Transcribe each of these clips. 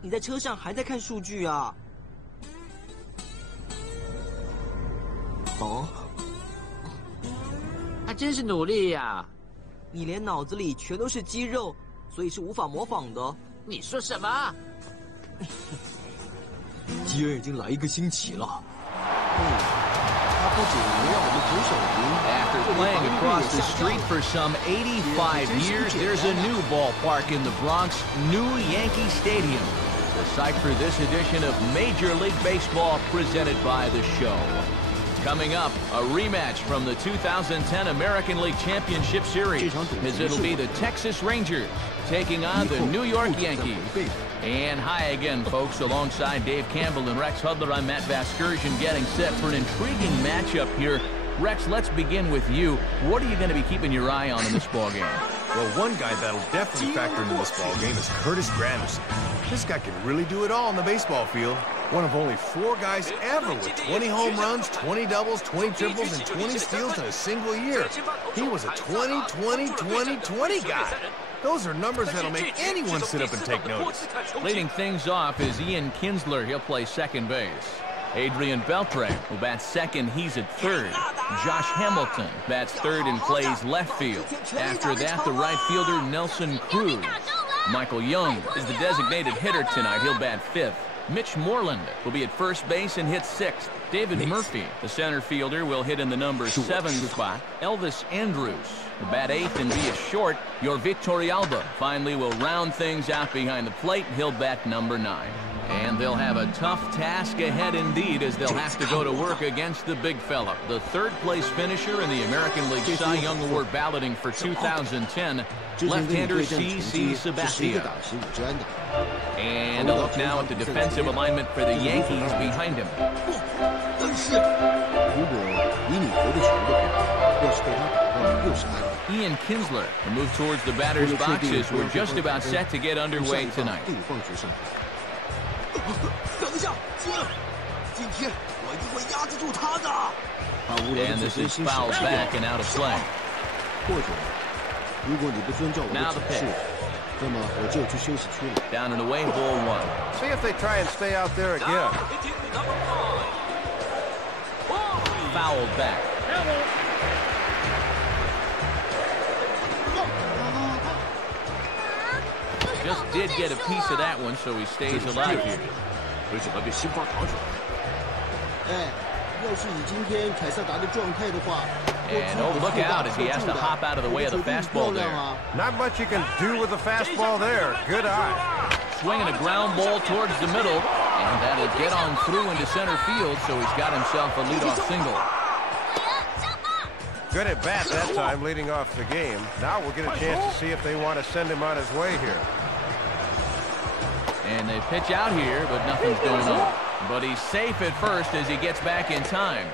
你在车上还在看数据啊？哦，他真是努力呀！你连脑子里全都是肌肉，所以是无法模仿的。你说什么？基恩已经来1个星期了。他不仅能让我们投手赢。After playing across the street for some 85 years, there's a new ballpark in the Bronx, New Yankee Stadium. The site for this edition of Major League Baseball presented by the show. Coming up, a rematch from the 2010 American League Championship Series, as it'll be the Texas Rangers taking on the New York Yankees. And hi again, folks. Alongside Dave Campbell and Rex Hudler, I'm Matt Vasgersian, getting set for an intriguing matchup here. Rex, let's begin with you. What are you going to be keeping your eye on in this ballgame? Well, one guy that'll definitely factor into this ballgame is Curtis Granderson. This guy can really do it all on the baseball field. One of only 4 guys ever with 20 home runs, 20 doubles, 20 triples, and 20 steals in a single year. He was a 20-20-20-20 guy. Those are numbers that'll make anyone sit up and take notice. Leading things off is Ian Kinsler. He'll play second base. Adrian Beltre will bat second. He's at third. Josh Hamilton bats third and plays left field. After that, the right fielder, Nelson Cruz. Michael Young is the designated hitter tonight. He'll bat fifth. Mitch Moreland will be at first base and hit sixth. David Murphy, the center fielder, will hit in the number 7 spot. Elvis Andrews will bat eighth and be a short. Your Victorialba finally will round things out behind the plate. He'll bat number 9. And they'll have a tough task ahead indeed, as they'll have to go to work against the big fella, the third-place finisher in the American League Cy Young Award balloting for 2010, left-hander CC Sabathia. And a look now at the defensive alignment for the Yankees behind him. Ian Kinsler will move towards the batter's boxes. We're just about set to get underway tonight. And this is fouled back and out of play. Now the pitch. Down and away, ball 1. See if they try and stay out there again. Fouled back. Just did get a piece of that one, so he stays alive here. And oh, look out as he has to hop out of the way of the fastball there. Not much you can do with the fastball there. Good eye. Swinging a ground ball towards the middle, and that'll get on through into center field, so he's got himself a leadoff single. Good at bat that time, leading off the game. Now we'll get a chance to see if they want to send him on his way here. And they pitch out here, but nothing's going on. But he's safe at first as he gets back in time.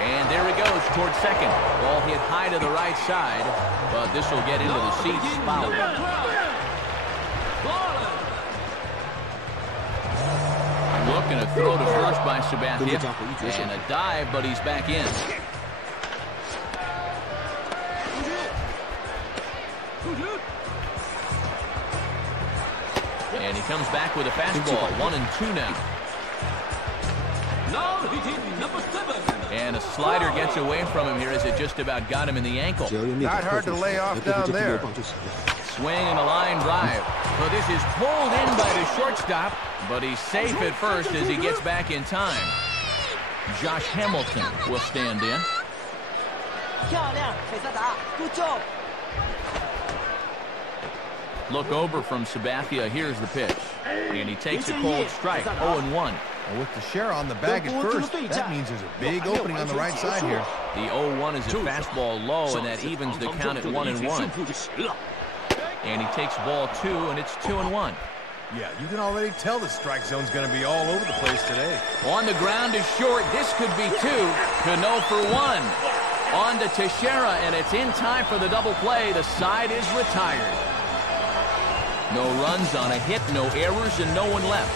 And there he goes towards second. Ball hit high to the right side, but this will get into the seats. Foul. Looking to throw to first by Sabathia. And a dive, but he's back in. And he comes back with a fastball. 1-2 now. And a slider gets away from him here as it just about got him in the ankle. Not hard to lay off down there. Swing and a line drive. Well, this is pulled in by the shortstop, but he's safe at first as he gets back in time. Josh Hamilton will stand in. Look over from Sabathia. Here's the pitch. And he takes a cold strike. 0-1. With Teixeira on the bag at first, that means there's a big opening on the right side here. The 0-1 is a fastball low, and that evens the count at 1-1. And he takes ball 2, and it's 2-1. Yeah, you can already tell the strike zone's going to be all over the place today. On the ground is short. This could be 2. Cano for 1. On to Teixeira, and it's in time for the double play. The side is retired. No runs on a hit, no errors, and no one left.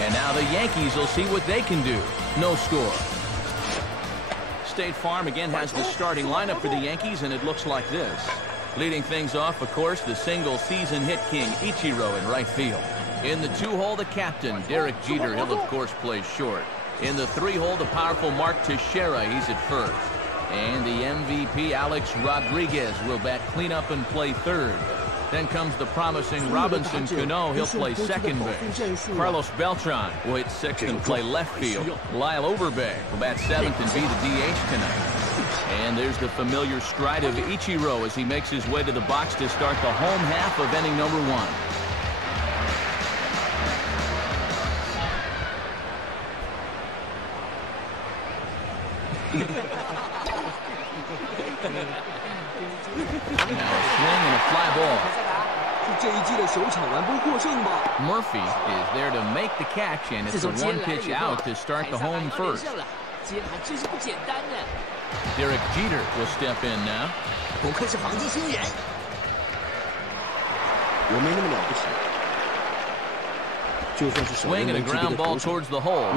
And now the Yankees will see what they can do. No score. State Farm again has the starting lineup for the Yankees, and it looks like this. Leading things off, of course, the single-season hit king, Ichiro, in right field. In the 2-hole, the captain, Derek Jeter, he'll, of course, play short. In the 3-hole, the powerful Mark Teixeira, he's at first. And the MVP, Alex Rodriguez, will bat cleanup and play third. Then comes the promising Robinson Cano, he'll play second base. Carlos Beltran will hit sixth and play left field. Lyle Overbay will bat seventh and be the DH tonight. And there's the familiar stride of Ichiro as he makes his way to the box to start the home half of inning number 1. Now a swing and a fly ball. Murphy is there to make the catch, and it's a one-pitch out to start the home first. Derek Jeter will step in now. Swing and a ground ball towards the hole.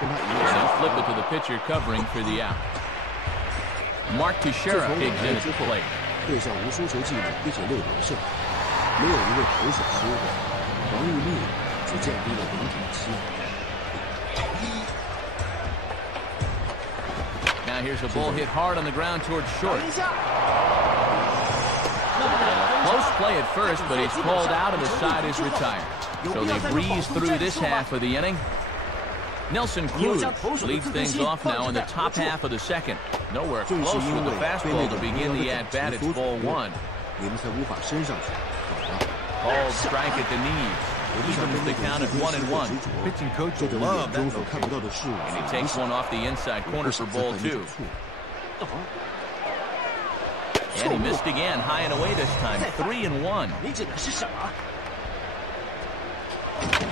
They'll flip it to the pitcher covering for the out. Mark Teixeira digs in at the plate. Now here's a ball hit hard on the ground towards short. Close play at first, but he's called out and the side is retired. So they breeze through this half of the inning. Nelson Cruz leads things off now in the top half of the second. Nowhere close with the fastball to begin the at-bat. It's ball 1. Called strike at the knees. Evens the count at 1-1. Pitching coach will love that location. And he takes one off the inside corner for ball 2. And he missed again, high and away this time, 3-1.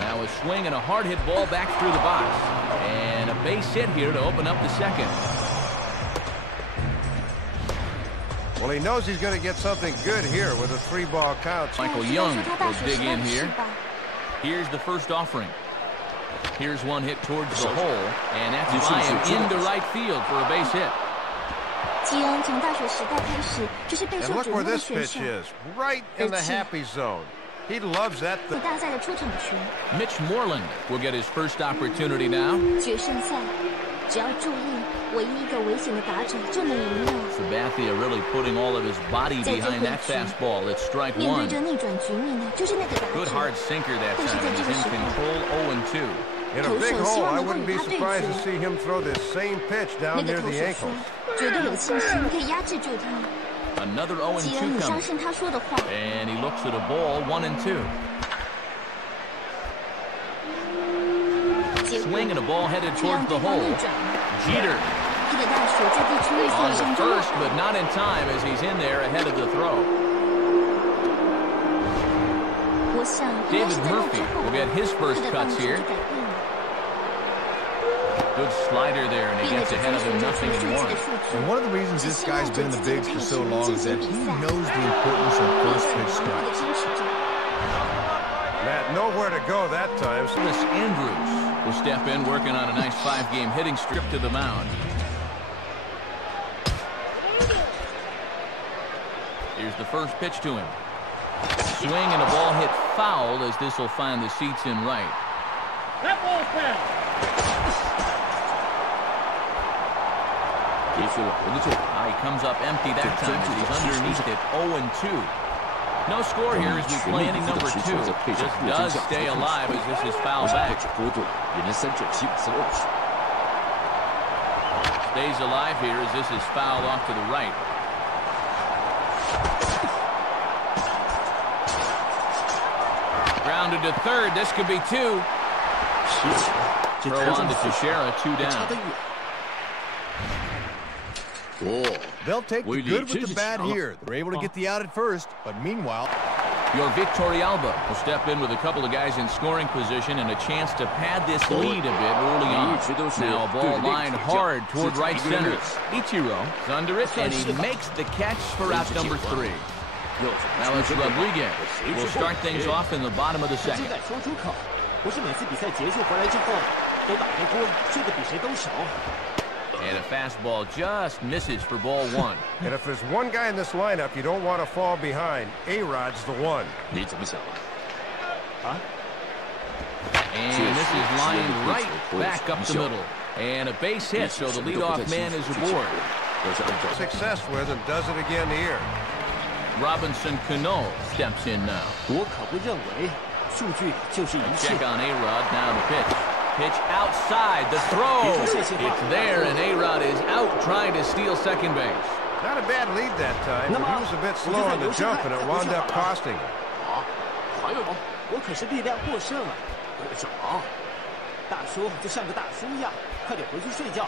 Now a swing and a hard hit ball back through the box. And a base hit here to open up the second. Well, he knows he's going to get something good here with a 3-ball count. Michael Young will dig in here. Here's the first offering. Here's one hit towards the hole, and that's by him into right field for a base hit. And look where this pitch is, right in the happy zone. He loves that. Mitch Moreland will get his first opportunity now. Sabathia really putting all of his body behind that fastball. It's strike 1. Good hard sinker that time, and he's in control 0-2. In a big hole, I wouldn't be surprised to see him throw this same pitch down near the ankles. Another 0-2 comes. And he looks at a ball, 1-2. Swing and a ball headed towards the hole. Jeter on the first, but not in time as he's in there ahead of the throw. David Murphy will get his first cuts here. Good slider there, and he gets ahead of him 0-1. And one of the reasons this guy's been in the bigs for so long is that he knows the importance of first pitch strikes. Matt, nowhere to go that time. Chris Andrews will step in, working on a nice 5-game hitting streak to the mound. Here's the first pitch to him. Swing and a ball hit foul as this will find the seats in right. That ball's foul. He comes up empty that time as he's underneath it, 0-2. No score here as we play inning number 2. Just does stay alive as this is fouled back. Stays alive here as this is fouled off to the right. Grounded to third. This could be 2. Throw on to Teixeira, 2 down. They'll take the good with the bad here. They're able to get the out at first, but meanwhile, your Victorialba will step in with a couple of guys in scoring position and a chance to pad this lead a bit early on. Now a ball lined hard toward right center. Ichiro is under it, and he makes the catch for out number 3. Alex Rodriguez will start things off in the bottom of the second. And a fastball just misses for ball one. And if there's one guy in this lineup you don't want to fall behind, A-Rod's the one. 你怎么想啊？ And this is lined right back up the middle. And a base hit, so the leadoff man is aboard. Success with and does it again here. Robinson Cano steps in now. 我可不认为数据就是一切。 Check on A-Rod, now the pitch. Pitch outside, the throw. It's there, and A-Rod is out trying to steal second base. Not a bad lead that time, but he was a bit slow on the jump, and it wound up costing him. 还有我可是力量过剩啊！什么？大叔就像个大叔一样，快点回去睡觉，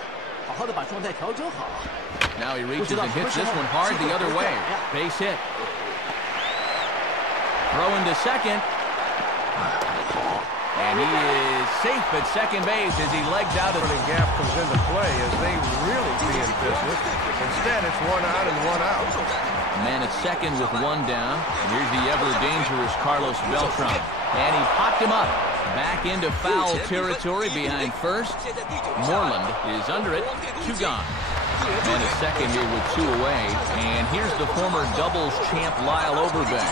好好的把状态调整好。 Now he reaches and hits this one hard the other way. Base hit. Throw into second. And he is safe at second base as he legs out. The gap comes into play as they really be in business. Instead, it's one out and one out. Man at second with one down. And here's the ever-dangerous Carlos Beltran. And he popped him up. Back into foul territory behind first. Moreland is under it. 2 gone. Man at second here with 2 away. And here's the former doubles champ Lyle Overbay.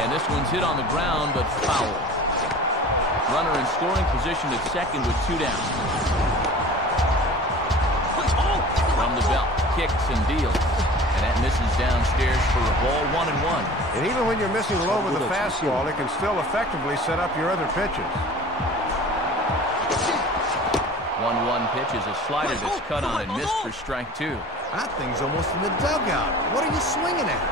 And this one's hit on the ground, but foul. Runner in scoring position at second with 2 down. From the belt, kicks and deals. And that misses downstairs for a ball 1-1. And even when you're missing low with a fastball, it can still effectively set up your other pitches. 1-1 pitch is a slider that's cut on and missed for strike 2. That thing's almost in the dugout. What are you swinging at?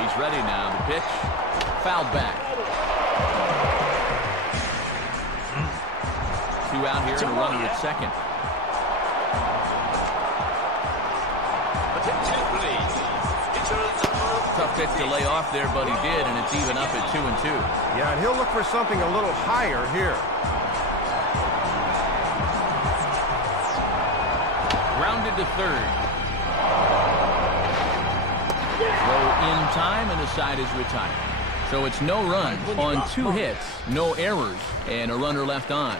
He's ready now. The pitch, fouled back. 2 out here and a runner at second. Tough pitch to lay off there, but he did, and it's even up at 2-2. Yeah, and he'll look for something a little higher here. Grounded to third. Throw in time, and the side is retired. So it's no runs on 2 hits, no errors, and a runner left on.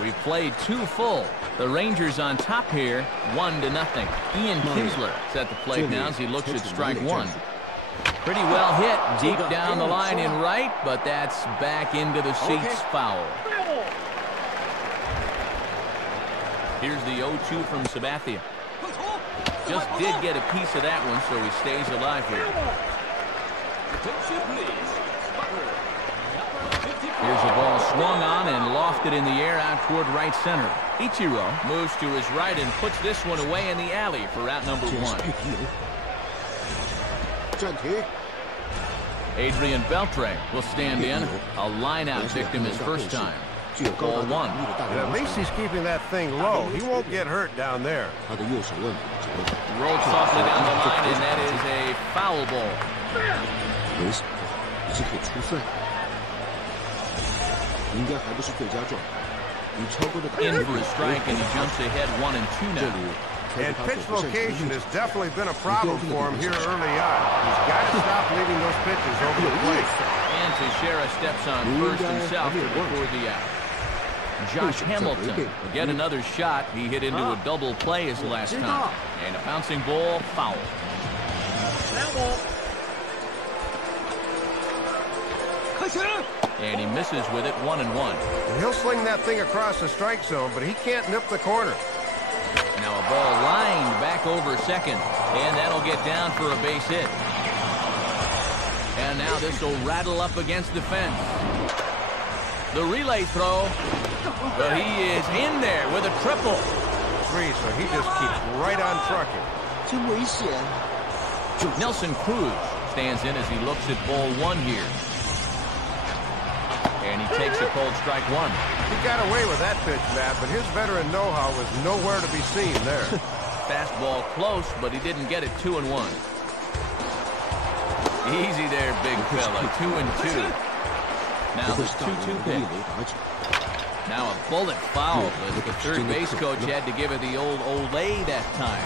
We've played 2 full. The Rangers on top here, 1-0. Ian Kinsler is at the plate now as he looks at strike 1. Pretty well hit deep down the line in right, but that's back into the seats, foul. Here's the 0-2 from Sabathia. Just did get a piece of that one, so he stays alive here. Here's the ball swung on and lofted in the air out toward right center. Ichiro moves to his right and puts this one away in the alley for out number 1. Adrian Beltre will stand in. A line-out victim his first time. Ball 1. And at least he's keeping that thing low. He won't get hurt down there. Rolled softly down the line, and that is a foul ball. In for a strike, and he jumps ahead 1-2 now. And pitch location has definitely been a problem for him here early on. He's got to stop leaving those pitches over the plate. And Teixeira steps on first himself to record the out. Josh Hamilton will get another shot. He hit into a double play his last time. And a bouncing ball, foul. And he misses with it 1-1. And he'll sling that thing across the strike zone, but he can't nip the corner. Now a ball lined back over second, and that'll get down for a base hit. And now this will rattle up against the fence. The relay throw, but he is in there with a triple. 3, so he just keeps right on trucking. Nelson Cruz stands in as he looks at ball 1 here. And he takes a cold strike 1. He got away with that pitch, Matt, but his veteran know-how was nowhere to be seen there. Fastball close, but he didn't get it 2-1. Easy there, big fella. 2-2. Now the 2-2 pitch. Now a bullet foul, but the third base coach had to give it the old Olay that time.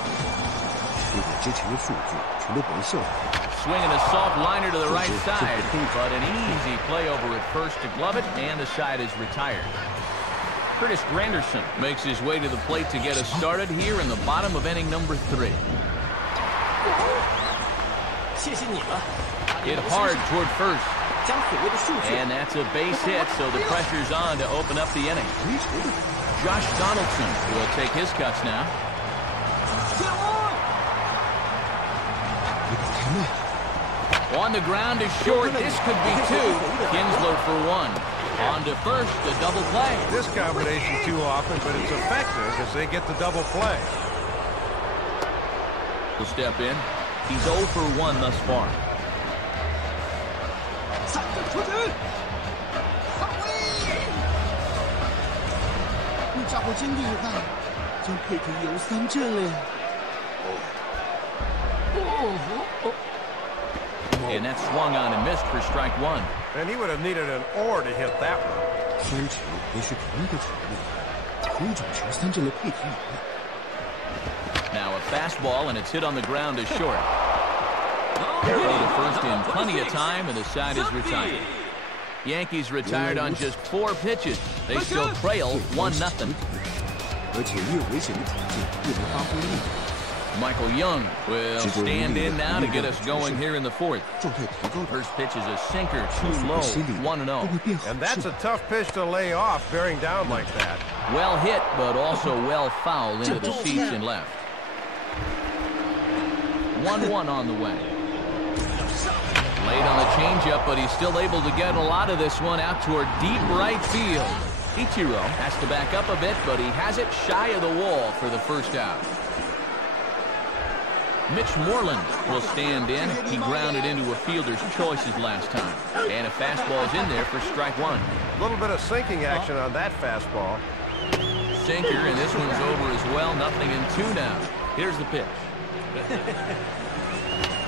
Swinging a soft liner to the right side, but an easy play over at first to glove it, and the side is retired. Curtis Granderson makes his way to the plate to get us started here in the bottom of inning number 3. Hit hard toward first. And that's a base hit, so the pressure's on to open up the inning. Josh Donaldson will take his cuts now. On the ground is short. This could be 2. Kinsler for 1. On to first, the double play. This combination too often, but it's effective as they get the double play. Will step in. He's 0 for 1 thus far. And that swung on and missed for strike 1. And he would have needed an or to hit that one. Now a fastball, and it's hit on the ground to short. Throw to first in plenty of time, and the side is retired. Yankees retired on just 4 pitches. They still trail 1-0. Michael Young will stand in now to get us going here in the 4th. First pitch is a sinker, too low, 1-0. And that's a tough pitch to lay off, bearing down like that. Well hit, but also well fouled into the seats and left. 1-1 on the way. Late on the changeup, but he's still able to get a lot of this one out toward deep right field. Ichiro has to back up a bit, but he has it shy of the wall for the first out. Mitch Moreland will stand in. He grounded into a fielder's choices last time. And a fastball's in there for strike 1. A little bit of sinking action on that fastball. Sinker, and this one's over as well. 0-2 now. Here's the pitch.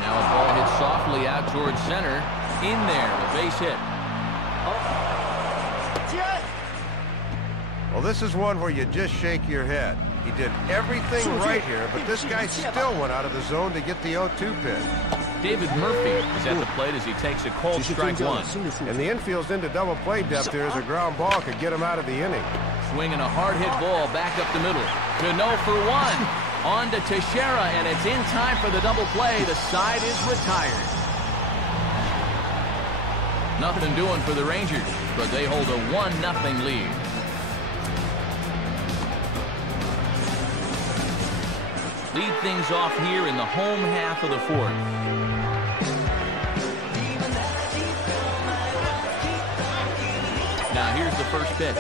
Now a ball hit softly out towards center. In there, a base hit. Well, this is one where you just shake your head. He did everything right here, but this guy still went out of the zone to get the 0-2 pitch. David Murphy is at the plate as he takes a cold strike 1. And the infield's into double play depth here as a ground ball could get him out of the inning. Swinging a hard hit ball back up the middle. Cano for 1. On to Teixeira, and it's in time for the double play. The side is retired. Nothing doing for the Rangers, but they hold a 1-0 lead. Lead things off here in the home half of the 4th. Now here's the first pitch.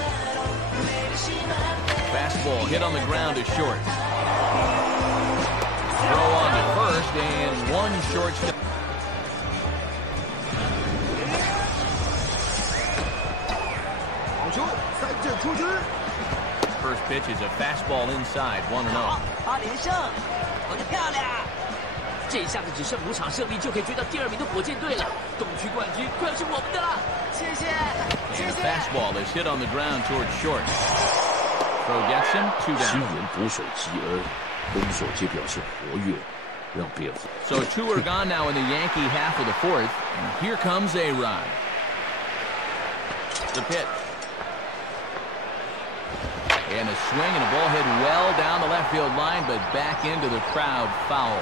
Fastball hit on the ground is short. Throw on to first, and 1 shortstop. First pitch is a fastball inside, 1-0. 8连胜，投得漂亮！这下子只剩5场胜利就可以追到第2名的火箭队了，东区冠军快要是我们的了！谢谢，谢 And 谢。 a fastball is hit on the ground towards short. Throw gets him, 2 down. 新援捕手吉恩，攻守皆表现活跃，让蝙蝠。 So 2 are gone now in the Yankee half of the 4th, and here comes A-Rod. The pitch. And a swing and a ball hit well down the left field line, but back into the crowd foul.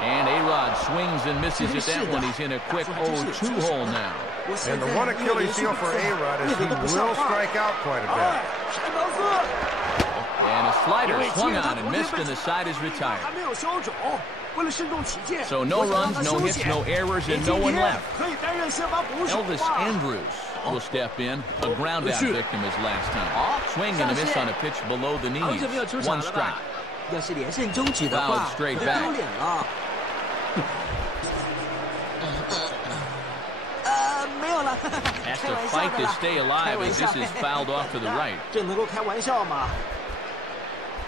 And A-Rod swings and misses at that one. He's in a quick 0-2 hole now. And the one Achilles heel for A-Rod is he will strike out quite a bit. And a slider swung on and missed, and the side is retired. So no runs, no hits, no errors, and no one left. Elvis Andrews will step in. A ground out victim as last time. Swing and a miss on a pitch below the knees. 1 strike. 要是连胜终止的话， Fouled straight 就 back. 丢脸了。没有了。 Has to fight to stay alive as this is fouled off to the right. 这能够开玩笑吗？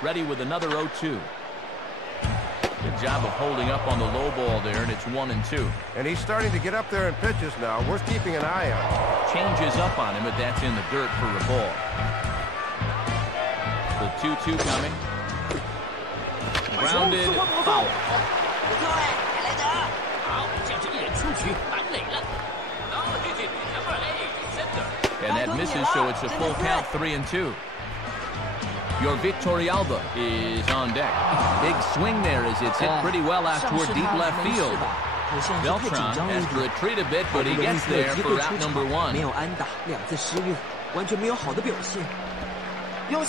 Ready with another 0-2. Good job of holding up on the low ball there, and it's 1-2. And he's starting to get up there in pitches now. Worth keeping an eye on. Changes up on him, but that's in the dirt for a ball. The 2-2 coming. Grounded foul. 不错哎，还来着。好，这样是一人出局，满垒了。And that misses, so it's a full count, 3-2. Your Victorialba is on deck. Big swing there as it's hit pretty well out toward deep left field. Beltran has to retreat a bit, but he gets there for out number 1. 没有安打，2次失误，完全没有好的表现。 Your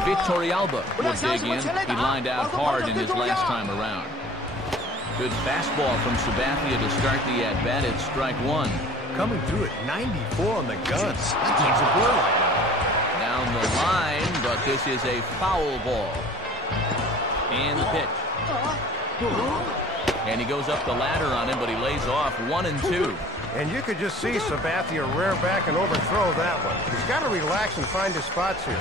Victorialba would dig in. He lined out hard in his last time around. Good fastball from Sabathia to start the at-bat at strike 1. Coming through at 94 on the guns. This team's a blur right now. Down the line, but this is a foul ball. And the pitch. And he goes up the ladder on him, but he lays off 1-2. And you could just see Sabathia rear back and overthrow that one. He's got to relax and find his spots here.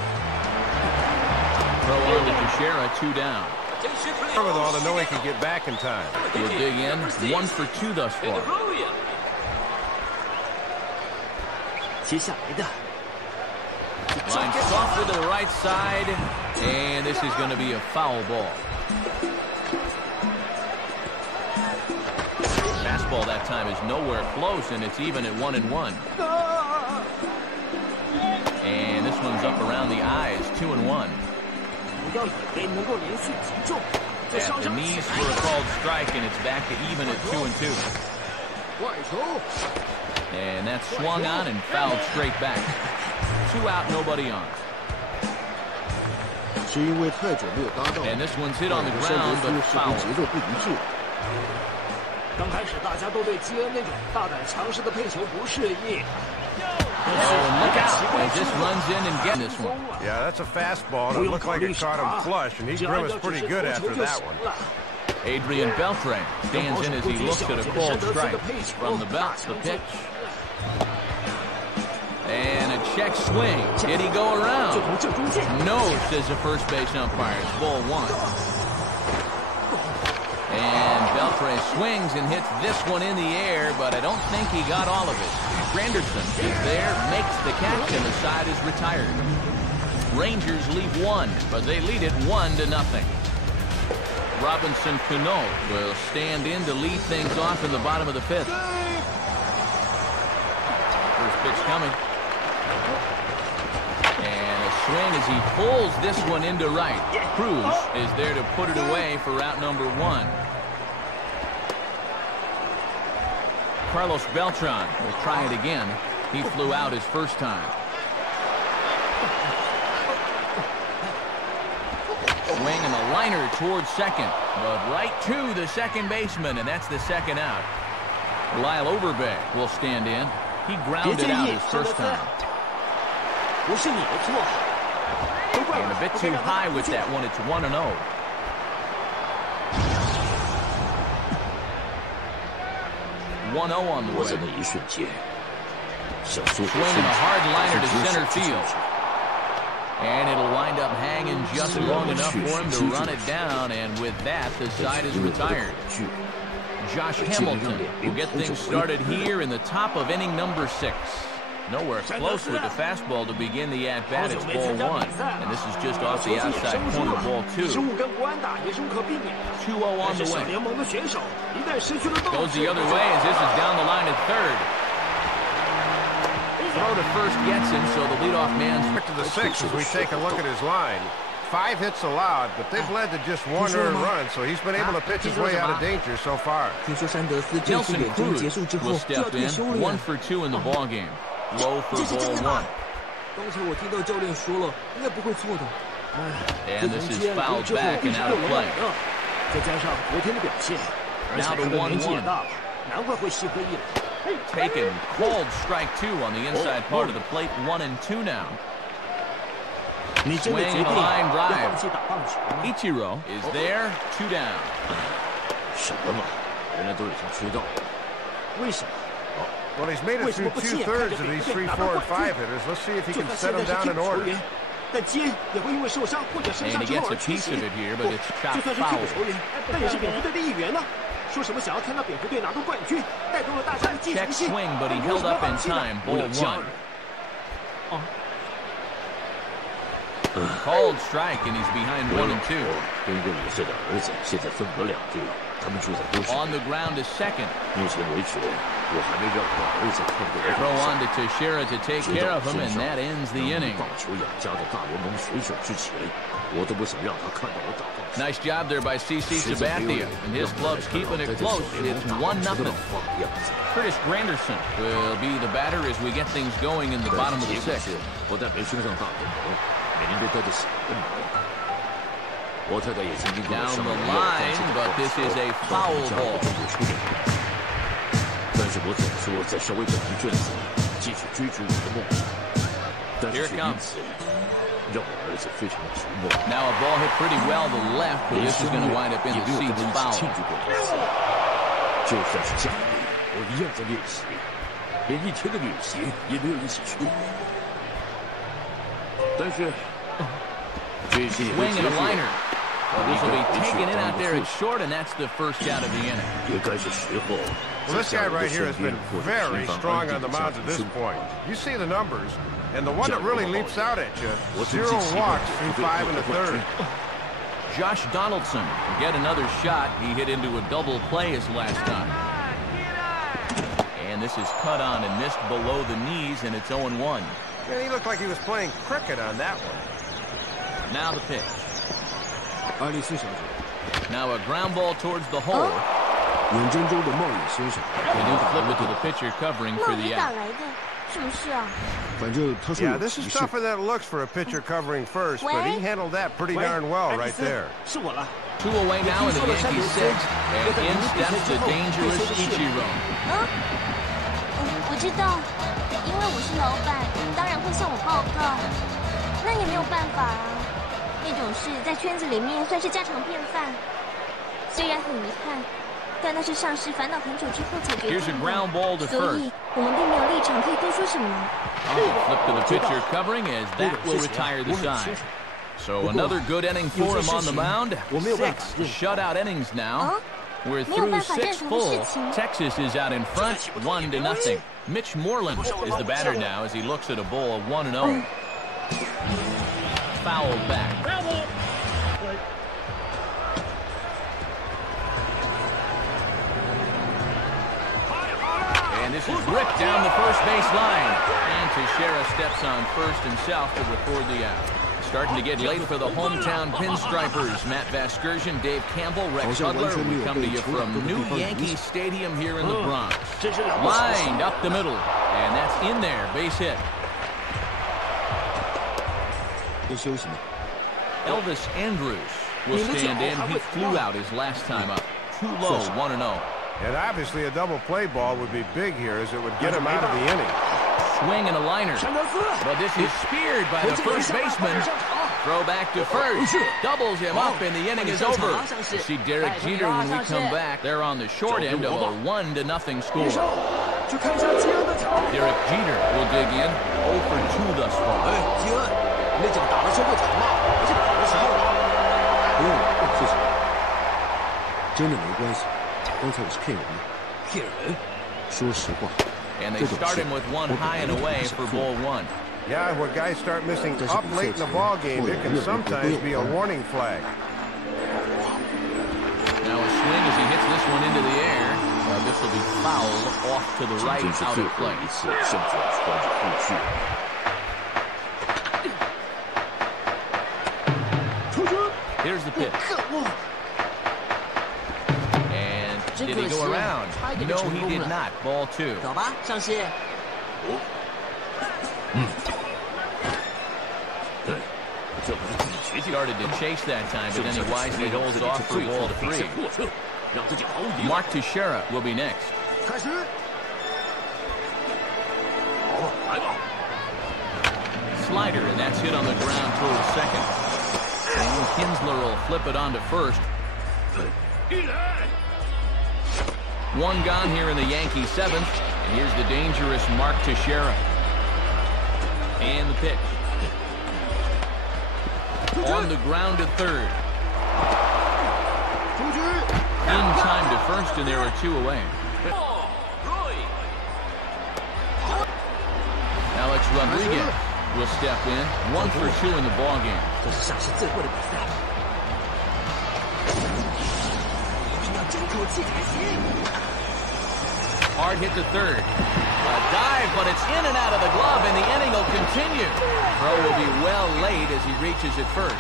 Throw on to Teixeira, 2 down. Wherewithal to know he can get back in time. He'll dig in, 1 for 2 thus far. 接下来的 Line softly to the right side, and this is going to be a foul ball. Fastball that time is nowhere close, and it's even at 1-1. And this one's up around the eyes, 2-1. 不要以为能够连续击中，在 At 上 the 上 knees for a called strike, and it's back to even at 2-2. 怪球， And that's swung on and fouled straight back. 2 out, nobody on. 是因为太久没有搭档， And this one's hit on the 上 ground, 球 but 似乎 foul. 节奏不一致。 刚开始大家都对基恩那种大胆强势的配球不适应。 Oh, look out as this runs in and gets this one. Yeah, that's a fastball, and it looked like it caught him flush, and he grimaced pretty good after that one. Adrian Beltre stands in as he looks at a called strike. From the belt, the pitch. And a check swing. Did he go around? No, says the first base umpire. It's ball 1. And Beltre swings and hits this one in the air, but I don't think he got all of it. Granderson is there, makes the catch, and the side is retired. Rangers leave 1, but they lead it 1-0. Robinson Cano will stand in to lead things off in the bottom of the 5th. First pitch coming. And a swing as he pulls this one into right. Cruz is there to put it away for out number 1. Carlos Beltran will try it again. He flew out his first time. Swing and a liner towards second, but right to the second baseman, and that's the 2nd out. Lyle Overbay will stand in. He grounded out his first time. And a bit too high with that one. It's 1-0. On the way. Swing and a hard liner to center field. And it'll wind up hanging just long enough for him to run it down, and with that, the side is retired. Josh Hamilton will get things started here in the top of inning number 6. Nowhere close with the fastball to begin the at-bat. It's ball 1, and this is just off the outside corner, ball 2. 2-0 on the way. Goes the other way as this is down the line at 3rd. Throw to first gets him, so the leadoff man's Back to the 6th as we take a look at his line. 5 hits allowed, but they've led to just 1 earned run, so he's been able to pitch his way out of danger so far. 听说山德斯这次 Nelson 远征结束之 Cruz 后 will 就要 step 退 in, 休了 1 呀。 for 2 in the ball game. Low for ball 1. 刚才我听到教练说了，应该不会错的。 And this is fouled back and out of play. 再加上昨天的表现，而且他的年纪也大了，难怪会心灰意冷。 Taken, called strike 2 on the inside part of the plate, 1-2 now. 你真的决 Swing 定 and a line 要 drive. 放弃打棒球吗？ Ichiro is there, 2 down. 什么嘛，原来都已经追到了。为什么？ Well, he's made it through 2/3 of these 3, 4, and 5 hitters. Let's see if he 就 can 算 set 现在 them 是 down 替 in 补球 order. 员，但基恩也会因为受伤或者身 And 上 he 之后 gets 而 a 缺 piece 席。 of it here, but it's 就 chopped 算是替补 foul. 球员，但也是蝙蝠队的一员呢。说什么想要看到蝙蝠队拿到冠军，带动了大家的积极 Check 性。 swing, but he held up in time, ball 1. Called strike, and he's behind 1 and 2. 跟一个5岁的儿子现在分隔两地，他们住在都市。On the ground to second. 目前为止，我还没让我的儿子看过我 Throw on to Teixeira to take care of him, and that ends the inning. 棒球养家的大联盟水准之前，我都不想让他看到我打棒球。 Nice job there by CC Sabathia, and his club's keeping it close. It's 1-0. Curtis Granderson will be the batter as we get things going in the bottom of the 6th. 不但没升上大联盟，每年都待在小联盟。我太太也曾经跟我 Down 商 the 量要 line, but this is a foul ball. 但是我总说再稍微等一阵子，继续追逐我的梦想。但是却因此让我儿子非常的沉默。 Now a ball hit pretty well to the left, but this is going to wind up in the seats foul. 庆祝过一次，就算是假日，我一样在练习，连1天的旅行也没有一起去。但是，这些也会 Swing 结 and a 束。 liner. Well, this will be taken in out there at short, and that's the first out of the inning. 也该是时候。 Well, this guy right here has been very strong on the mound at this point. You see the numbers, and the one that really leaps out at you, 0 walks through 5 1/3. Josh Donaldson will get another shot. He hit into a double play his last time. And this is cut on and missed below the knees, and it's 0-1. Yeah, he looked like he was playing cricket on that one. Now the pitch. 爱丽丝小姐， Now a ground ball towards the hole. 眼睁睁的茂野先生， We do flip it to the pitcher covering for 茂 the 野打 out. 来的，什么事啊？反正他说 Yeah, 有 this 急 is 事。 tougher than it looks for a pitcher covering first, but he handled that pretty darn well right there. 是我了。 Two away now in the Yankees 6th, and in steps the dangerous Ichiro. 我知道，因为我是老板，当然会向我报告。那也没有办法啊，那种事在圈子里面算是家常便饭。虽然很遗憾，但那是上司烦恼很久之后才决 Here's a 定 ground ball to 的，所 first. 以我们并没有立场可以多说什么。 Flip to the pitcher covering as that will retire the side. So another good inning for him on the mound. 6 shutout innings now. We're through 6 full. Texas is out in front, 1-0. Mitch Moreland is the batter now as he looks at a ball of 1-0. Fouled back. And this is ripped down the first base line. And Teixeira steps on first himself to record the out. Starting to get late for the hometown pinstripers. Matt Vasgersian, Dave Campbell, Rex Hudler. We come to you from New Yankee Stadium here in the Bronx. Lined up the middle. And that's in there. Base hit. 要休息吗？ Elvis Andrews will stand in. He flew out his last time up. Too low, 1-0. And obviously a double play ball would be big here as it would get him out of the inning. Swing and a liner. But this is speared by the first baseman. Throw back to first. Doubles him up and the inning is over. We'll see Derek Jeter when we come back. They're on the short end of a 1-0 score. Derek Jeter will dig in. 0 for 2 thus far. 吉恩，你那脚打的时候会疼吗？而且打的时候呢？不用，谢谢。真的没关系，刚才我是骗人的。骗人？说实话。 And they start him with 1 high and away for ball 1. Yeah, when guys start missing up late in the ball game, it can sometimes be a warning flag. Now a swing as he hits this one into the air. This will be fouled off to the right, out of play. Here's the pitch. And did he go around? No, he did not. Ball 2. 走吧，上司。 Started to chase that time, but then he wisely holds off for ball 3. Mark Teixeira will be next. 开始。好，来吧。 Slider, and that's hit on the ground towards second. And Kinsler will flip it on to first. One gone here in the Yankee 7th. And here's the dangerous Mark Teixeira. And the pitch. On the ground to third. In time to first, and there are 2 away. Alex Rodriguez will step in. 1 for 2 in the ball game. 这是上市最后的比赛，一定要争口气才行。 Hard hit to third. A dive, but it's in and out of the glove, and the inning will continue. Throw will be well late as he reaches it first.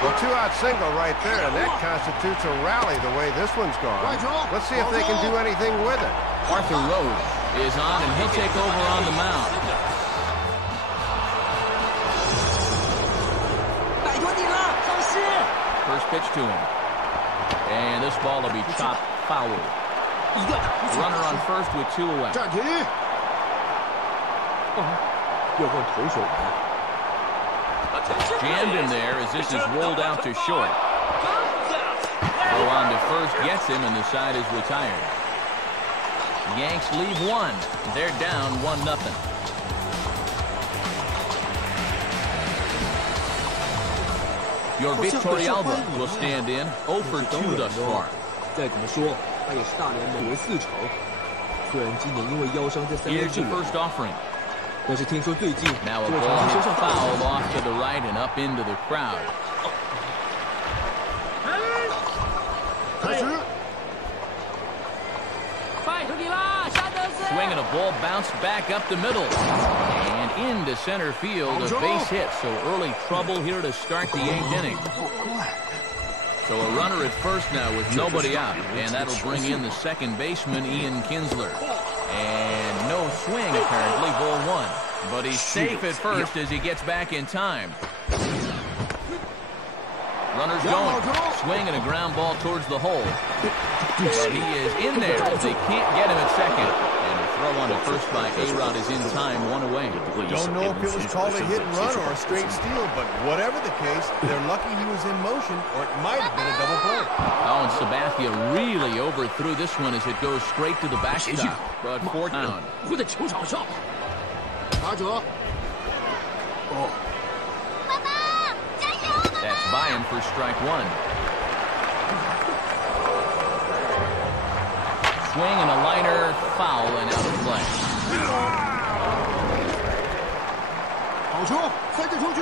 Well, 2-out single right there, and that constitutes a rally the way this one's gone. Let's see if they can do anything with it. Arthur Rose is on, and he'll take over on the mound. 拜托你了，老师。 First pitch to him. And this ball will be chopped foul. Runner on first with 2 away. 暂停。要换投手了。 Jammed in there as this is rolled out to short. Throw on to first gets him, and the side is retired. Yanks leave 1. They're down 1-0. Your Victorialba will stand in 0 for 2 thus far. 再怎么说，他也是大联盟为4成。虽然今年因为腰伤在3月 Here's 治 the 疗， first offering. 但是听说最近 Now a 这位 ball 长期身 hit 上 fouled off to the right and up into the crowd. 开始。拜托你啦，沙德斯。 Swing and a ball bounced back up the middle. And into center field, a base hit. So early trouble here to start the 8th inning. So a runner at first now with nobody out. And that'll bring in the second baseman, Ian Kinsler. And no swing, apparently, ball 1. But he's safe at first as he gets back in time. Runner's going. Swing and a ground ball towards the hole. But he is in there. They can't get him at second. And a throw on to first by A-Rod is in time, 1 away. Don't know if it was called a hit and run or a straight steal, but whatever the case, they're lucky he was in motion, or it might have been a double play. Oh, and Sabathia really overthrew this one as it goes straight to the backstop. But 4 down. 我在球场上。打者。哦。 That's by him for strike 1. Swing and a liner, foul and out of play. 好球，3振出局。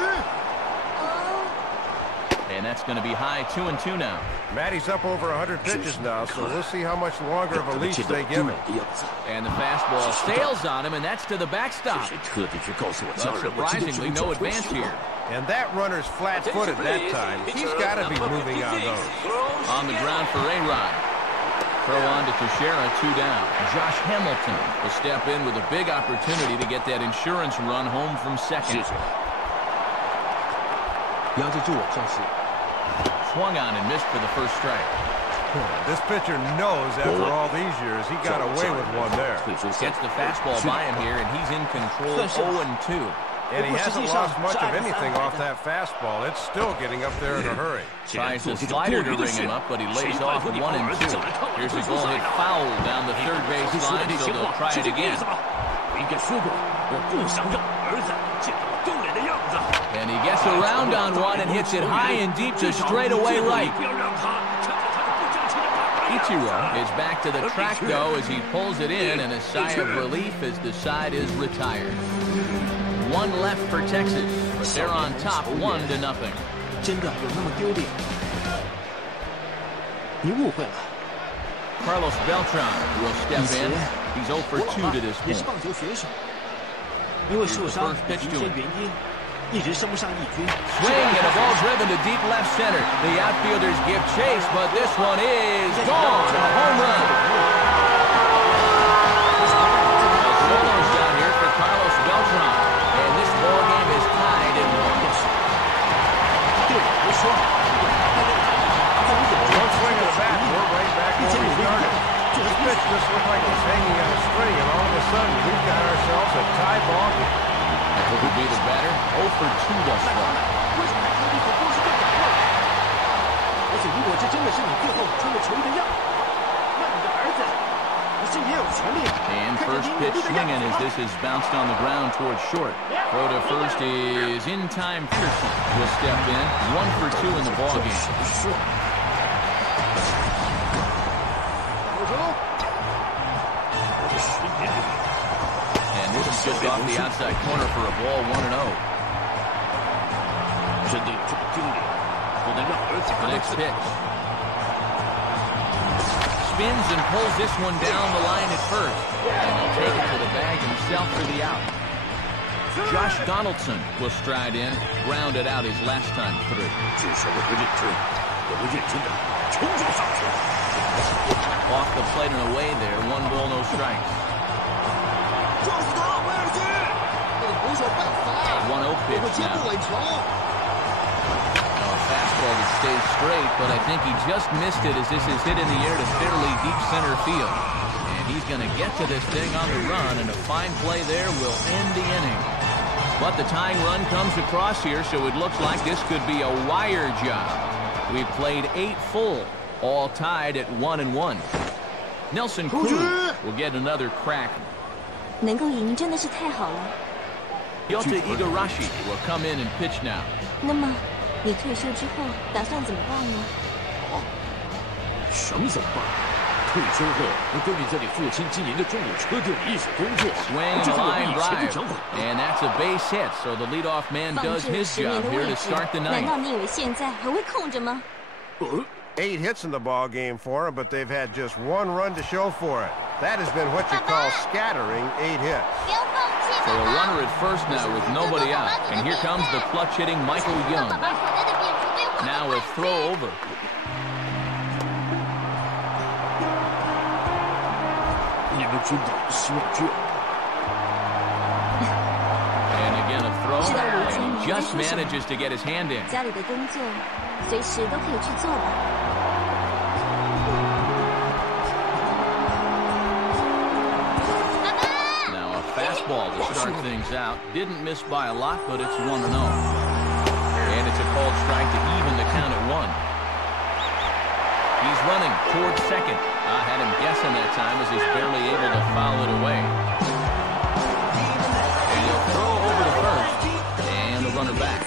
And that's going to be high 2-2 now. Matty's up over 100 pitches now, so we'll see how much longer of a leash they give him. And the fastball sails on him, and that's to the backstop. But surprisingly, no advance here. And that runner's flat-footed that time. He's got to be moving on those. On the ground for A-Rod. Throw on to Teixeira, 2 down. Josh Hamilton will step in with a big opportunity to get that insurance run home from second. 杨基就往上试。 Swung on and missed for the first strike. This pitcher knows after all these years he got away with one there. Gets the fastball by him here, and he's in control 0-2. And he hasn't lost much of anything off that fastball. It's still getting up there in a hurry. Tries the slider to ring him up, but he lays off 1-2. Here's a ball hit foul down the third base line, so they'll try it again. And he gets around on one and hits it high and deep to straightaway right. Ichiro is back to the track, though, as he pulls it in, and a sigh of relief as the side is retired. 1 left for Texas. They're on top 1-0. 真的有那么丢脸？你误会了。 Carlos Beltran will step in. He's 0 for 2 to this 也是 point. 棒球选手，因为受伤一些原因，一直升不上一军。 Swing and a ball driven to deep left center. The outfielders give chase, but this one is gone. A home run. A solo shot here for Carlos Beltran, and this ball game is tied at 1. 对，没错。 One swing of the bat, we're right back where we started. This pitch just looked like it was hanging on a string, and all of a sudden we've got ourselves a tie ball game. Who would be the batter? 0 for 2 thus far. 为什么还可以和公司队打混？而且如果这真的是你最后穿的球衣的样子，那你的儿子，你是也有权利。 And first pitch swinging as this is bounced on the ground towards short. Throw to first is in time. Peterson will step in. 1 for 2 in the ball game. just off the outside corner for a ball, 1-0. 真的有这么丢脸，不能让儿子 The next pitch. Spins and pulls this one down the line at first. And he'll take it to the bag himself for the out. Josh Donaldson will stride in, grounded out his last time through. 至少我会认真，我会认真的冲撞上去。 Off the plate and away there, 1 ball, no strikes. 撞死他，威尔逊！那个捕手犯法。 1-0 pitch 接 now. 不稳球。 Fastball that stays straight, but I think he just missed it as this is hit in the air to fairly deep center field. And he's going to get to this thing on the run, and a fine play there will end the inning. But the tying run comes across here, so it looks like this could be a wire job. We've played 8 full, all tied at 1-1. Nelson Cruz will get another crack. 能够赢真的是太好了。 Yota Igarashi will come in and pitch now. 那么，你退休之后打算怎么办呢？什么怎么办？退休后能跟你在你父亲经营的中古车店里一起工作， Swing 这 and 个 line 比以前不 drive, 讲法。 and that's a base hit, so the leadoff man 放 does 置了 his 10年 job 的 here 位 to 置， start the 难道 ninth. 你以为现在还会空着吗？ 8 hits in the ball game for him, but they've had just 1 run to show for it. That has been what you call scattering 8 hits. 不要放弃 So a runner at first now with nobody out, and here comes the clutch-hitting Michael Young. 爸爸口袋的蝙蝠对我 Now a throw over. 你们真的希望这样？ And again a throw, 是的，我 and 经 he 理 just 在说什么？ manages to get his hand in. 家里的工作随时都可以去做的。 Now a fastball to start things out. Didn't miss by a lot, but it's 1-0. And it's a called strike to even the count at 1. He's running towards second. I had him guessing that time as he's barely able to foul it away. And he'll throw over to first, and the runner back.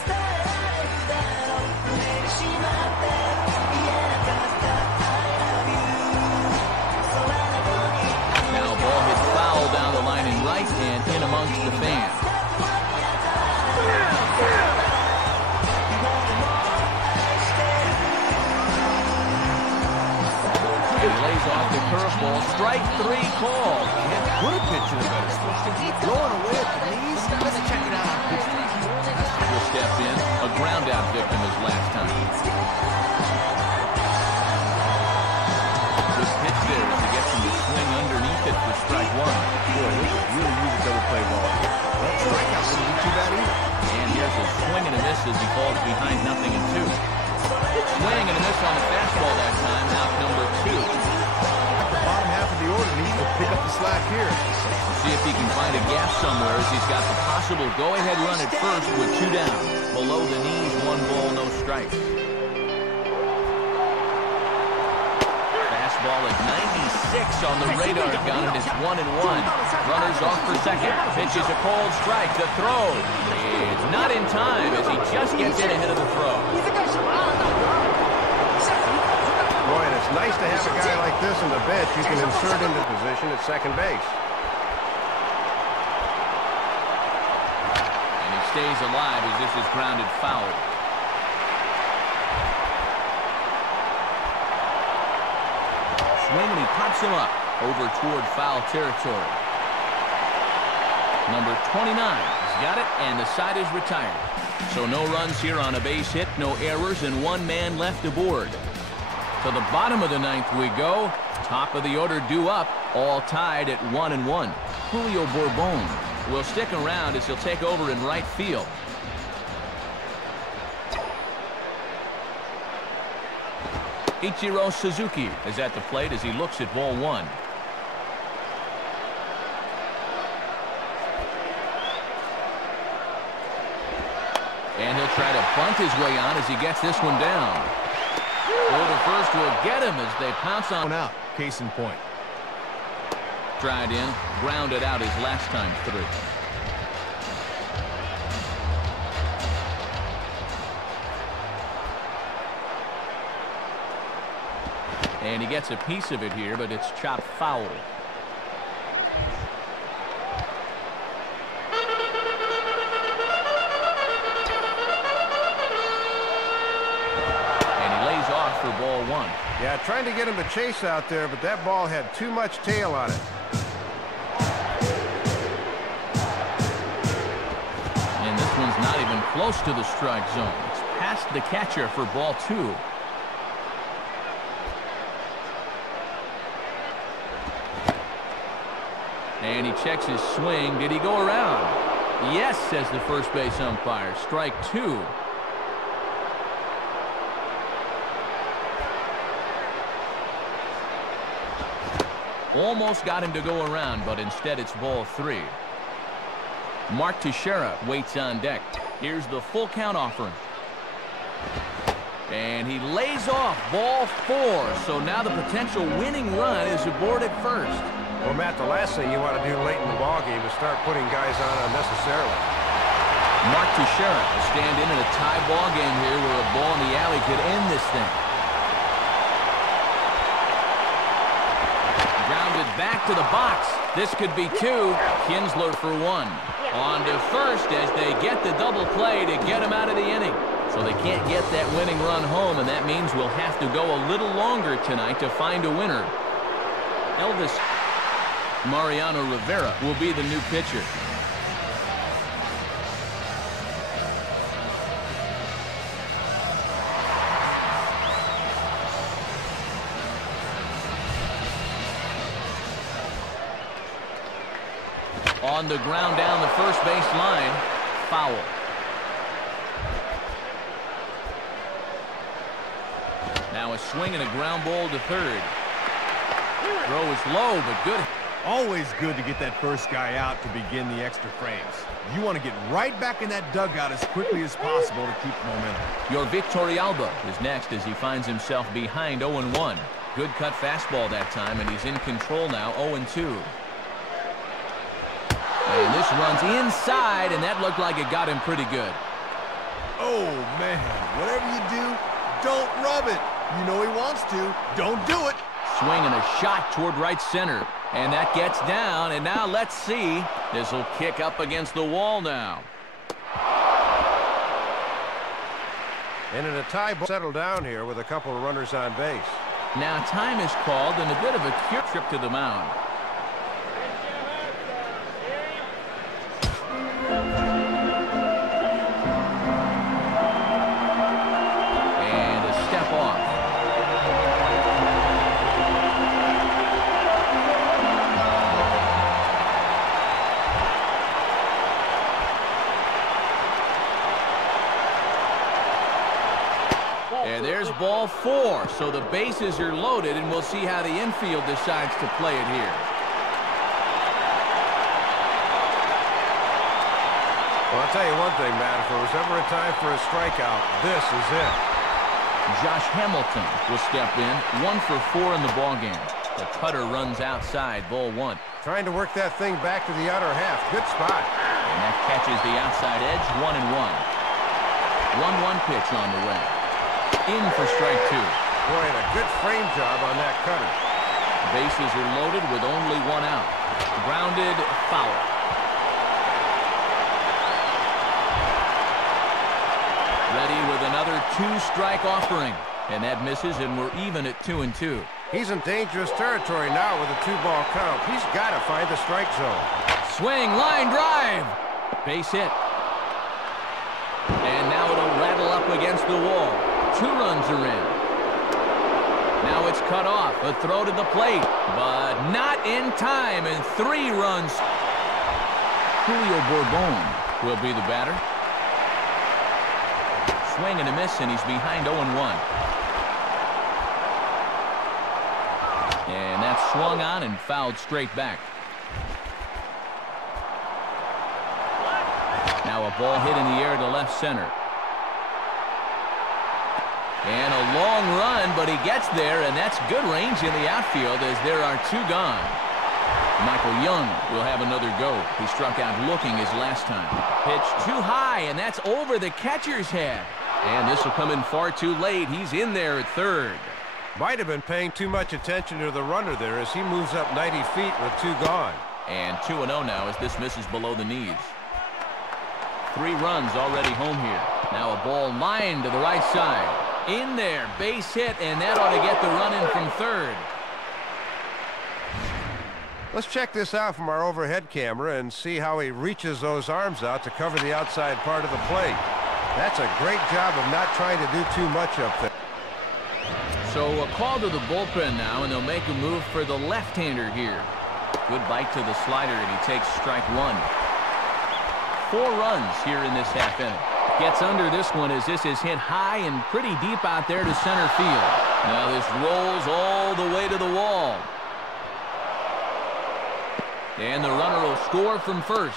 Now a ball hit foul down the line in right and in amongst the fans. And he lays off the curveball. Strike 3 called. Can't put a pitch in a better spot. Going away at the knees. Let's check it out on pitch track. Will step in. A ground out victim his last time. Good pitch there as he gets him to swing underneath it for strike 1. Boy, they could really use a double play ball. That strikeout wouldn't be too bad either. And here's a swing and a miss as he falls behind 0-2. Swing and a miss on the fastball that time. Out number 2. The bottom half of the order needs to pick up the slack here. We'll see if he can find a gap somewhere as he's got the possible go-ahead run at first with 2 down. Below the knees, 1 ball, no strikes. Fastball at 96 on the radar gun, and it's 1-1. Runners off for second. Pitches a cold strike. The throw. It's not in time as he just gets in ahead of the throw. 你在干什么啊，大哥？下场一跑就大哥。 Boy, and it's nice to have a guy like this on the bench you can insert into position at second base. And he stays alive as this is grounded foul. Swing and he pops him up over toward foul territory. Number 29 has got it, and the side is retired. So no runs here on a base hit, no errors, and 1 man left aboard. To the bottom of the 9th we go. Top of the order due up, all tied at 1-1. Julio Bourbon will stick around as he'll take over in right field. Ichiro Suzuki is at the plate as he looks at ball 1. And he'll try to bunt his way on as he gets this one down. Over first will get him as they pounce on Out. Case in point. Tried in, grounded out his last time through. And he gets a piece of it here, but it's chopped foul. trying to get him to chase out there, but that ball had too much tail on it. And this one's not even close to the strike zone. It's past the catcher for ball 2. And he checks his swing. Did he go around? Yes, says the first base umpire. Strike 2. Almost got him to go around, but instead it's ball 3. Mark Teixeira waits on deck. Here's the full count offering. And he lays off ball 4. So now the potential winning run is aboard at first. Well, Matt, the last thing you want to do late in the ballgame is start putting guys on unnecessarily. Mark Teixeira will stand in a tie ball game here where a ball in the alley could end this thing. Grounded back to the box. This could be 2. Kinsler for 1. On to first as they get the double play to get him out of the inning. So they can't get that winning run home, and that means we'll have to go a little longer tonight to find a winner. Elvis Mariano Rivera will be the new pitcher. On the ground down the first base line, foul. Now a swing and a ground ball to third. Throw is low, but good. Always good to get that first guy out to begin the extra frames. You want to get right back in that dugout as quickly as possible to keep momentum. Your Victorialba is next as he finds himself behind 0-1. Good cut fastball that time, and he's in control now, 0-2. And this runs inside, and that looked like it got him pretty good. Oh, man. Whatever you do, don't rub it. You know he wants to. Don't do it. Swing and a shot toward right center. And that gets down, and now let's see. This will kick up against the wall now. And in a tie ball, settle down here with a couple of runners on base. Now time is called and a bit of a cure trip to the mound. And a step off. And there's ball 4, so the bases are loaded, and we'll see how the infield decides to play it here. Well, I'll tell you one thing, Matt. If there was ever a time for a strikeout, this is it. Josh Hamilton will step in, 1 for 4 in the ballgame. The cutter runs outside, ball 1. Trying to work that thing back to the outer half. Good spot. And that catches the outside edge, 1-1. 1-1 pitch on the way. In for strike 2. Boy, and a good frame job on that cutter. Bases are loaded with only 1 out. Grounded, foul. Ready with another 2-strike offering. And that misses, and we're even at 2-2. He's in dangerous territory now with a 2-ball count. He's got to find the strike zone. Swing, line drive. Base hit. And now it'll rattle up against the wall. 2 runs are in. Now it's cut off. A throw to the plate, but not in time, and 3 runs. Julio Bourbon will be the batter. Swing and a miss, and he's behind 0-1. And that's swung on and fouled straight back. Now a ball hit in the air to left center. And a long run, but he gets there, and that's good range in the outfield as there are 2 gone. Michael Young will have another go. He struck out looking his last time. Pitch too high, and that's over the catcher's head. And this will come in far too late. He's in there at third. Might have been paying too much attention to the runner there as he moves up 90 feet with 2 gone. And 2-0 now as this misses below the knees. 3 runs already home here. Now a ball lined to the right side. In there, base hit, and that ought to get the run in from third. Let's check this out from our overhead camera and see how he reaches those arms out to cover the outside part of the plate. That's a great job of not trying to do too much up there. So a call to the bullpen now, and they'll make a move for the left-hander here. Good bite to the slider, and he takes strike one. 4 runs here in this half inning. Gets under this one as this is hit high and pretty deep out there to center field. Now this rolls all the way to the wall. And the runner will score from first.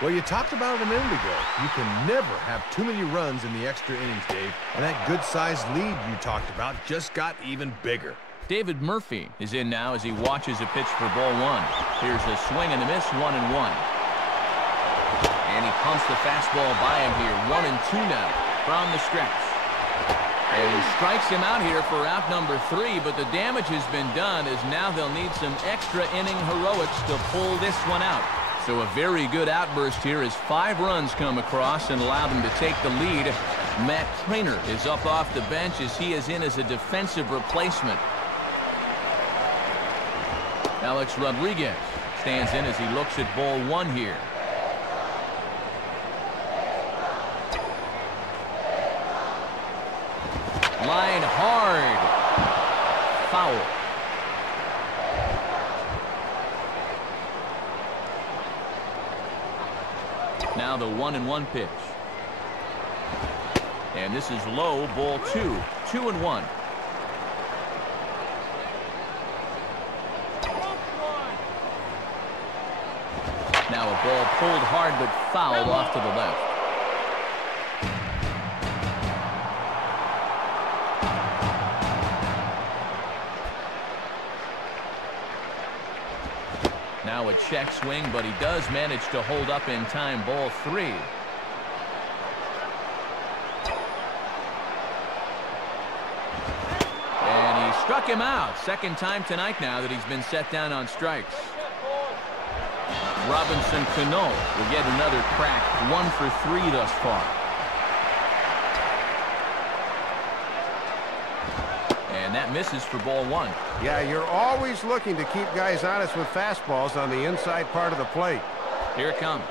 Well, you talked about it a minute ago. You can never have too many runs in the extra innings, Dave. And that good-sized lead you talked about just got even bigger. David Murphy is in now as he watches a pitch for ball 1. Here's a swing and a miss, 1-1. And he pumps the fastball by him here. 1-2 now from the stretch. And he strikes him out here for out number 3, but the damage has been done as now they'll need some extra inning heroics to pull this one out. So a very good outburst here as 5 runs come across and allow them to take the lead. Matt Trainer is up off the bench as he is in as a defensive replacement. Alex Rodriguez stands in as he looks at ball 1 here. Line hard. Foul. Now the 1-1 pitch. And this is low, ball 2. 2-1. Now a ball pulled hard but fouled off to the left. Now a check swing, but he does manage to hold up in time. Ball 3. And he struck him out. Second time tonight now that he's been set down on strikes. Robinson Cano will get another crack. 1 for 3 thus far. And that misses for ball 1. Yeah, you're always looking to keep guys honest with fastballs on the inside part of the plate. Here it comes.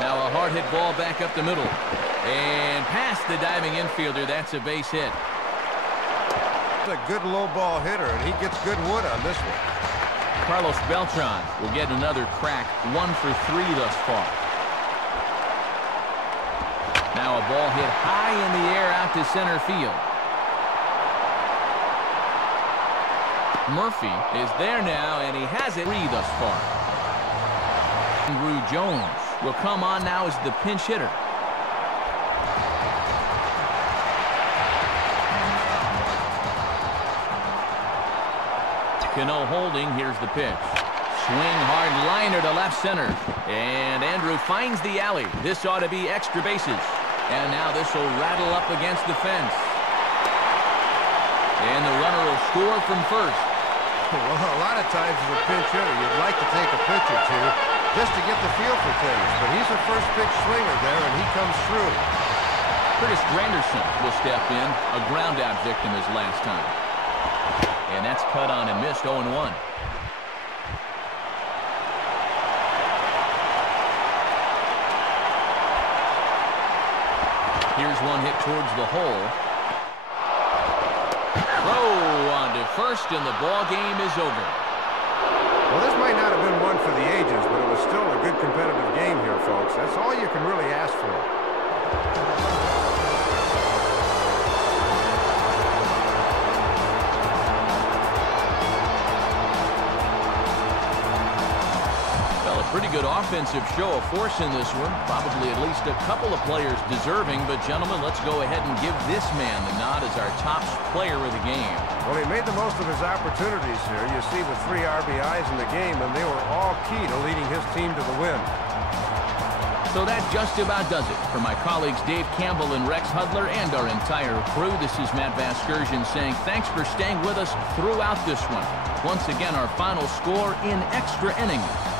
Now a hard hit ball back up the middle. And past the diving infielder, that's a base hit. He's a good low ball hitter, and he gets good wood on this one. Carlos Beltran will get another crack. 1 for 3 thus far. Now a ball hit high in the air out to center field. Murphy is there now, and he has it 3 thus far. Andrew Jones will come on now as the pinch hitter. Cano holding. Here's the pitch. Swing hard liner to left center. And Andrew finds the alley. This ought to be extra bases. And now this will rattle up against the fence. And the runner will score from first. Well, a lot of times as a pinch hitter, you'd like to take a pitch or two just to get the feel for things. But he's a first pitch swinger there, and he comes through. Curtis Granderson will step in. A ground out victim his last time. And that's cut on and missed. 0-1. Here's one hit towards the hole. Throw on to first, and the ball game is over. Well, this might not have been one for the ages, but it was still a good competitive game here, folks. That's all you can really ask for. Pretty good offensive show of force in this one. Probably at least a couple of players deserving. But, gentlemen, let's go ahead and give this man the nod as our top player of the game. Well, he made the most of his opportunities here. You see the 3 RBIs in the game, and they were all key to leading his team to the win. So that just about does it. For my colleagues Dave Campbell and Rex Hudler and our entire crew, this is Matt Vasgersian saying thanks for staying with us throughout this one. Once again, our final score in extra innings.